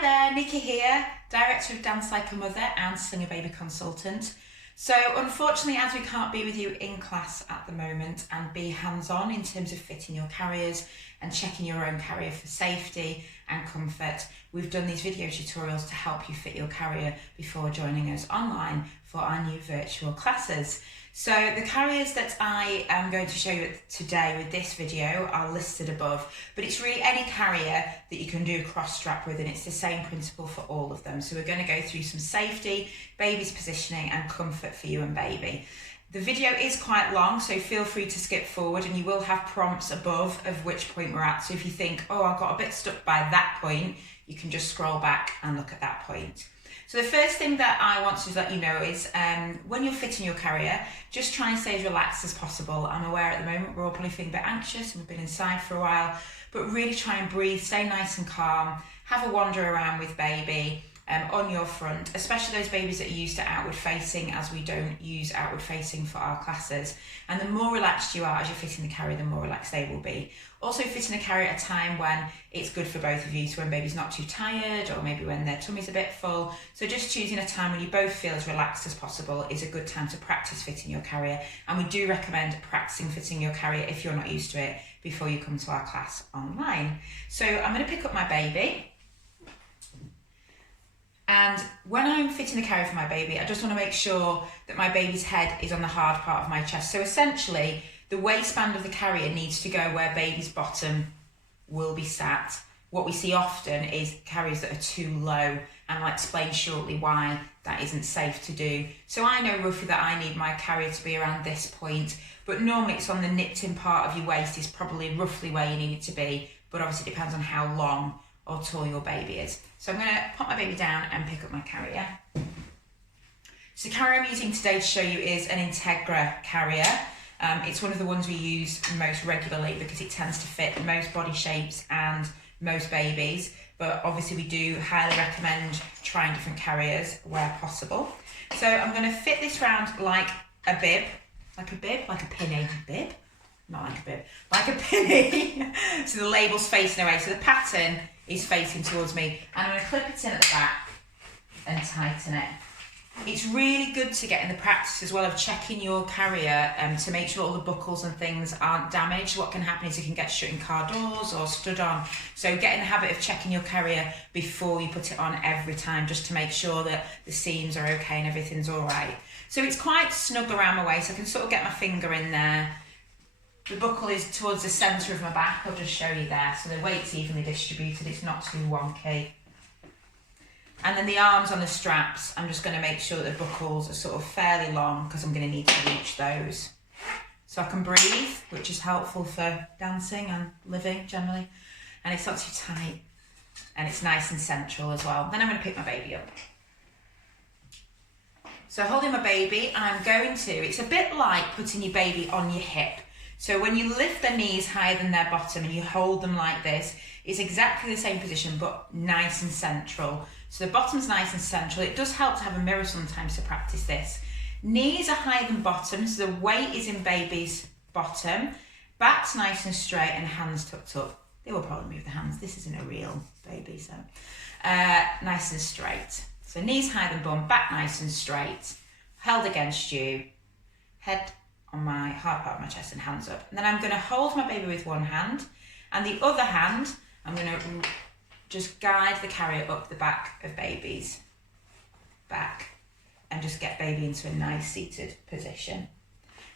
Hi there, Nikki here, Director of Dance Like a Mother and Sling a Baby Consultant. So unfortunately, as we can't be with you in class at the moment and be hands-on in terms of fitting your carriers and checking your own carrier for safety and comfort, we've done these video tutorials to help you fit your carrier before joining us online for our new virtual classes. So the carriers that I am going to show you today with this video are listed above, but it's really any carrier that you can do a cross strap with, and it's the same principle for all of them. So we're going to go through some safety, baby's positioning and comfort for you and baby. The video is quite long, so feel free to skip forward, and you will have prompts above of which point we're at. So if you think, oh, I got a bit stuck by that point, you can just scroll back and look at that point. So the first thing that I want to let you know is when you're fitting your carrier, just try and stay as relaxed as possible. I'm aware at the moment we're all probably feeling a bit anxious and we've been inside for a while, but really try and breathe, stay nice and calm, have a wander around with baby on your front, especially those babies that are used to outward facing, as we don't use outward facing for our classes. And the more relaxed you are as you're fitting the carrier, the more relaxed they will be. Also fitting the carrier at a time when it's good for both of you, so when baby's not too tired or maybe when their tummy's a bit full. So just choosing a time when you both feel as relaxed as possible is a good time to practice fitting your carrier. And we do recommend practicing fitting your carrier if you're not used to it before you come to our class online. So I'm going to pick up my baby. And when I'm fitting the carrier for my baby, I just want to make sure that my baby's head is on the hard part of my chest. So essentially, the waistband of the carrier needs to go where baby's bottom will be sat. What we see often is carriers that are too low, and I'll explain shortly why that isn't safe to do. So I know roughly that I need my carrier to be around this point, but normally it's on the nipped in part of your waist is probably roughly where you need it to be, but obviously it depends on how long or tall your baby is. So I'm going to pop my baby down and pick up my carrier. So the carrier I'm using today to show you is an Integra carrier. It's one of the ones we use most regularly because it tends to fit most body shapes and most babies, but obviously we do highly recommend trying different carriers where possible. So I'm going to fit this round like a bib, like a pinny, bib? Not like a bib, like a pinny. So the label's facing away, so the pattern is facing towards me, and I'm going to clip it in at the back and tighten it. It's really good to get in the practice as well of checking your carrier to make sure all the buckles and things aren't damaged. What can happen is it can get shut in car doors or stood on. So get in the habit of checking your carrier before you put it on every time, just to make sure that the seams are okay and everything's all right. So it's quite snug around my waist. I can sort of get my finger in there. The buckle is towards the centre of my back, I'll just show you there. So the weight's evenly distributed, it's not too wonky. And then the arms on the straps, I'm just going to make sure that the buckles are sort of fairly long because I'm going to need to reach those. So I can breathe, which is helpful for dancing and living generally. And it's not too tight. And it's nice and central as well. Then I'm going to pick my baby up. So holding my baby, I'm going to, it's a bit like putting your baby on your hip. So when you lift their knees higher than their bottom and you hold them like this, it's exactly the same position but nice and central. So the bottom's nice and central. It does help to have a mirror sometimes to practice this. Knees are higher than bottom, so the weight is in baby's bottom. Back's nice and straight and hands tucked up. They will probably move the hands. This isn't a real baby, so nice and straight. So knees higher than bum, back nice and straight, held against you, head on my hard part of my chest and hands up. And then I'm going to hold my baby with one hand, and the other hand I'm going to just guide the carrier up the back of baby's back and just get baby into a nice seated position.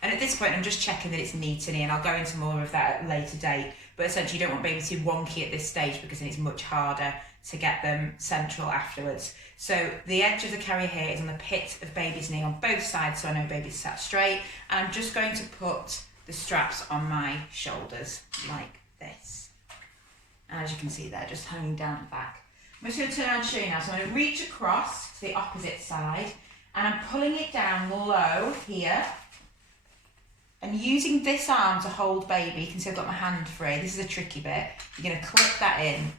And at this point I'm just checking that it's knee to knee, and I'll go into more of that at a later date, but essentially you don't want baby too wonky at this stage because then it's much harder to get them central afterwards. So the edge of the carrier here is on the pit of baby's knee on both sides, so I know baby's sat straight, and I'm just going to put the straps on my shoulders like this. And as you can see there, just hanging down the back. I'm just going to turn around and show you now. So I'm going to reach across to the opposite side, and I'm pulling it down low here, and using this arm to hold baby. You can see I've got my hand free. This is a tricky bit. You're going to clip that in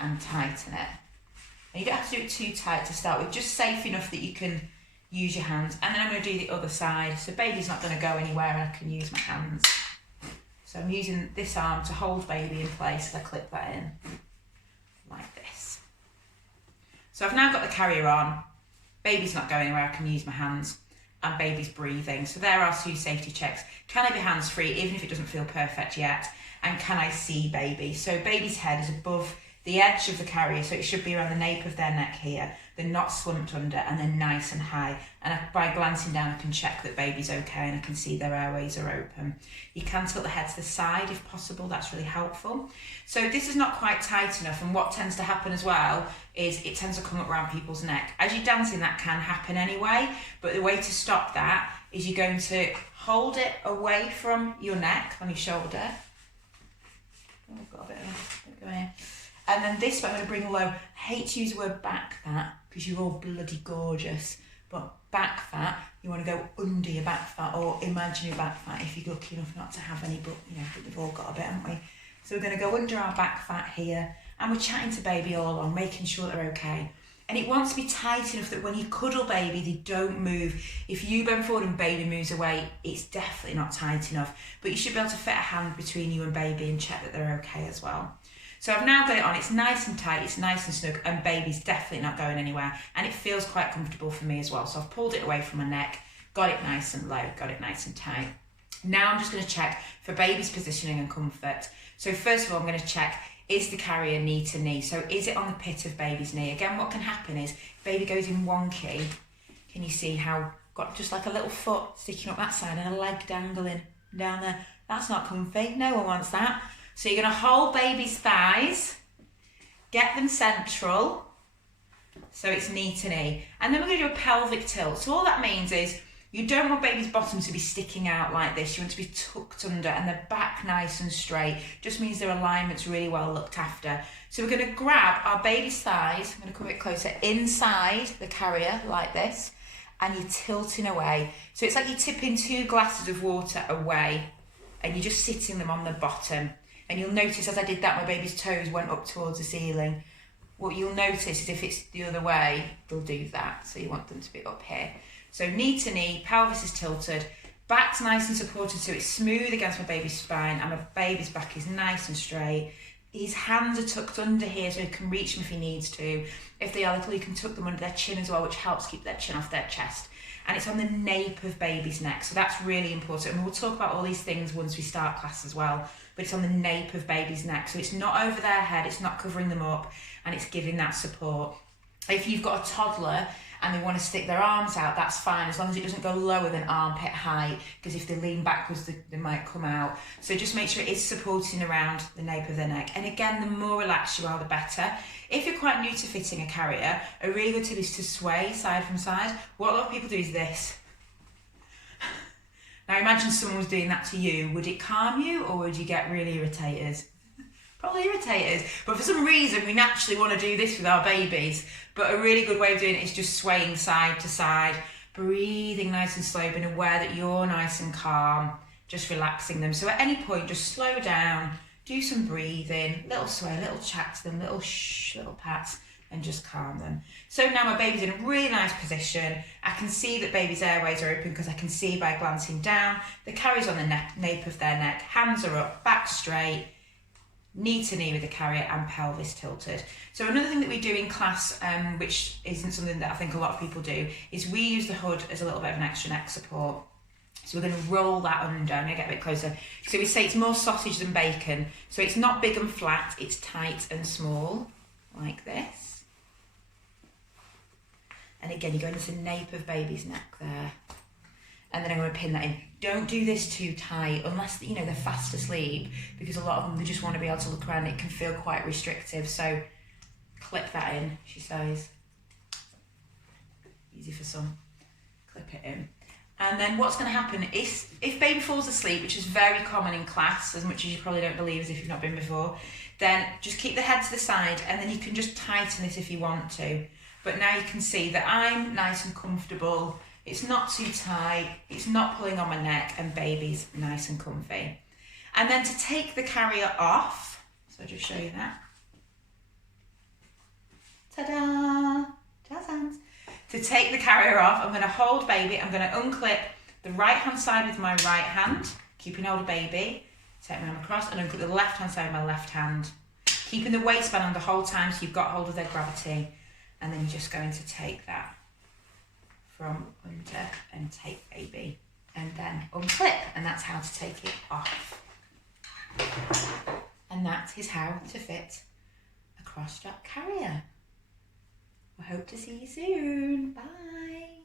and tighten it. And you don't have to do it too tight to start with, just safe enough that you can use your hands. And then I'm going to do the other side, so baby's not going to go anywhere and I can use my hands. So I'm using this arm to hold baby in place as I clip that in, like this. So I've now got the carrier on, baby's not going anywhere, I can use my hands, and baby's breathing. So there are 2 safety checks. Can I be hands-free, even if it doesn't feel perfect yet? And can I see baby? So baby's head is above the edge of the carrier, so it should be around the nape of their neck here. They're not slumped under, and they're nice and high. And by glancing down, I can check that baby's okay, and I can see their airways are open. You can tilt the head to the side if possible, that's really helpful. So this is not quite tight enough, and what tends to happen as well is it tends to come up around people's neck. As you're dancing, that can happen anyway, but the way to stop that is you're going to hold it away from your neck on your shoulder. Oh, I've got a bit going here. And then this way I'm going to bring low. I hate to use the word back fat because you're all bloody gorgeous, but back fat, you want to go under your back fat or imaginary back fat if you're lucky enough not to have any, but you know, we've all got a bit, haven't we? So we're going to go under our back fat here, and we're chatting to baby all along, making sure they're okay. And it wants to be tight enough that when you cuddle baby, they don't move. If you bend forward and baby moves away, it's definitely not tight enough. But you should be able to fit a hand between you and baby and check that they're okay as well. So I've now got it on, it's nice and tight, it's nice and snug, and baby's definitely not going anywhere. And it feels quite comfortable for me as well. So I've pulled it away from my neck, got it nice and low, got it nice and tight. Now I'm just going to check for baby's positioning and comfort. So first of all, I'm going to check, is the carrier knee to knee? So is it on the pit of baby's knee? Again, what can happen is baby goes in wonky. Can you see how got just like a little foot sticking up that side and a leg dangling down there? That's not comfy. No one wants that. So you're going to hold baby's thighs, get them central, so it's knee to knee. And then we're going to do a pelvic tilt. So all that means is you don't want baby's bottom to be sticking out like this. You want to be tucked under and their back nice and straight. Just means their alignment's really well looked after. So we're going to grab our baby's thighs, I'm going to come a bit closer, inside the carrier like this, and you're tilting away. So it's like you're tipping 2 glasses of water away and you're just sitting them on the bottom. And you'll notice as I did that, my baby's toes went up towards the ceiling. What you'll notice is if it's the other way, they'll do that. So you want them to be up here. So knee to knee, pelvis is tilted, back's nice and supported so it's smooth against my baby's spine, and my baby's back is nice and straight. His hands are tucked under here so he can reach them if he needs to. If they are little, you can tuck them under their chin as well, which helps keep their chin off their chest. And it's on the nape of baby's neck, so that's really important. And we'll talk about all these things once we start class as well. But it's on the nape of baby's neck, so it's not over their head, it's not covering them up, and it's giving that support. If you've got a toddler and they want to stick their arms out, that's fine, as long as it doesn't go lower than armpit height, because if they lean backwards, they might come out. So just make sure it is supporting around the nape of their neck. And again, the more relaxed you are, the better. If you're quite new to fitting a carrier, a really good tip is to sway side from side. What a lot of people do is this. Now imagine someone was doing that to you. Would it calm you or would you get really irritated? Probably irritated. But for some reason, we naturally want to do this with our babies. But a really good way of doing it is just swaying side to side, breathing nice and slow, being aware that you're nice and calm, just relaxing them. So at any point, just slow down, do some breathing, little sway, little chat to them, little shh, little pats, and just calm them. So now my baby's in a really nice position. I can see that baby's airways are open because I can see by glancing down. The carrier's on the nape of their neck, hands are up, back straight, knee to knee with the carrier and pelvis tilted. So another thing that we do in class, which isn't something that I think a lot of people do, is we use the hood as a little bit of an extra neck support. So we're going to roll that under. I'm going to get a bit closer. So we say it's more sausage than bacon. So it's not big and flat, it's tight and small, like this. And again, you're going into the nape of baby's neck there. And then I'm going to pin that in. Don't do this too tight, unless, you know, they're fast asleep, because a lot of them, they just want to be able to look around. It can feel quite restrictive. So clip that in, she says. Easy for some. Clip it in. And then what's going to happen is, if baby falls asleep, which is very common in class, as much as you probably don't believe as if you've not been before, then just keep the head to the side, and then you can just tighten this if you want to. But now you can see that I'm nice and comfortable. It's not too tight. It's not pulling on my neck, and baby's nice and comfy. And then to take the carrier off, so I'll just show you that. Ta-da! Jazz hands. To take the carrier off, I'm going to hold baby. I'm going to unclip the right hand side with my right hand, keeping hold of baby. Take my arm across and unclip the left hand side with my left hand, keeping the waistband on the whole time so you've got hold of their gravity. and then you're just going to take that from under and take baby, and then unclip, and that's how to take it off. And that is how to fit a cross-strap carrier. I hope to see you soon. Bye.